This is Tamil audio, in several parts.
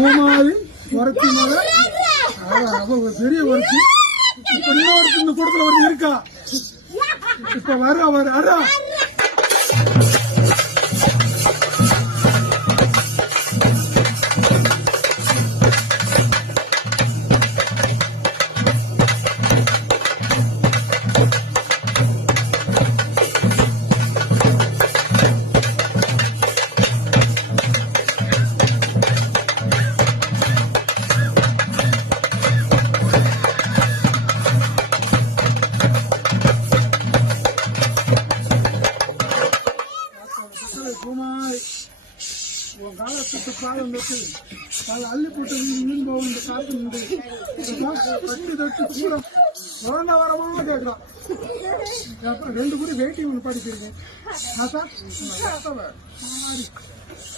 மூமாரி உரத்தி பெரிய உரத்தி இப்ப இன்னொரு இந்த கூடத்துல ஒரு இருக்கா இப்ப வர அடா உன் காலத்துக்கு பாலம் தொட்டு பல அள்ளி போட்டு மீன் போகுது காத்து நின்று தட்டி தட்டி கூட உரண்ட வரமான கேட்கலாம். அப்புறம் 2 கூட வெயிட்டிங் ஒன்று படிச்சிருக்கேன்.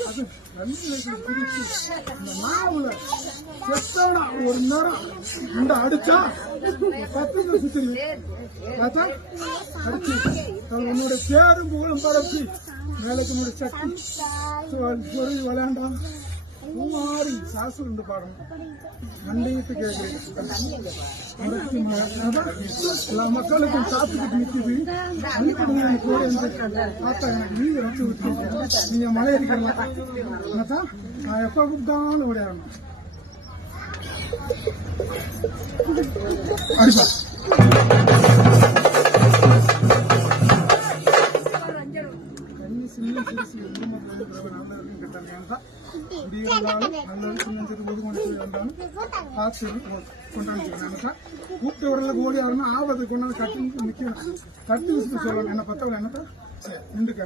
அது 2 பிரிச்சு இந்த மாவுல செத்தவனா ஒரு நேரம் இந்த அடிச்சா 10 நிமிஷம் பார்த்தா அடிச்சு உன்னோட பேரும் புகழும் பரப்பி மேலக்கு முடி சக்தி பொருள் விளையாண்டான் மாறி சாசு இருந்து பாடணும். நன்றிட்டு கேட்கிறேன். எல்லா மக்களுக்கும் சாப்பிட்டுக்கிட்டு நிற்குது. அன்னிப்படுங்க கூட பார்த்தா எனக்கு நீங்க வச்சு விட்டுருக்கேன். நீங்க மழை அடிக்கலாம் நான் எப்ப கூப்பிட்டாலும் விளையாடணும். அடிப்பா கூப்பிட்டு வரல ஓடி ஆகணும் ஆபத்து கொண்டாந்து கட்டி நிற்கணும். கட்டி சொல்லணும் என்ன பத்தவங்க என்னக்கா சரி நின்றுக்க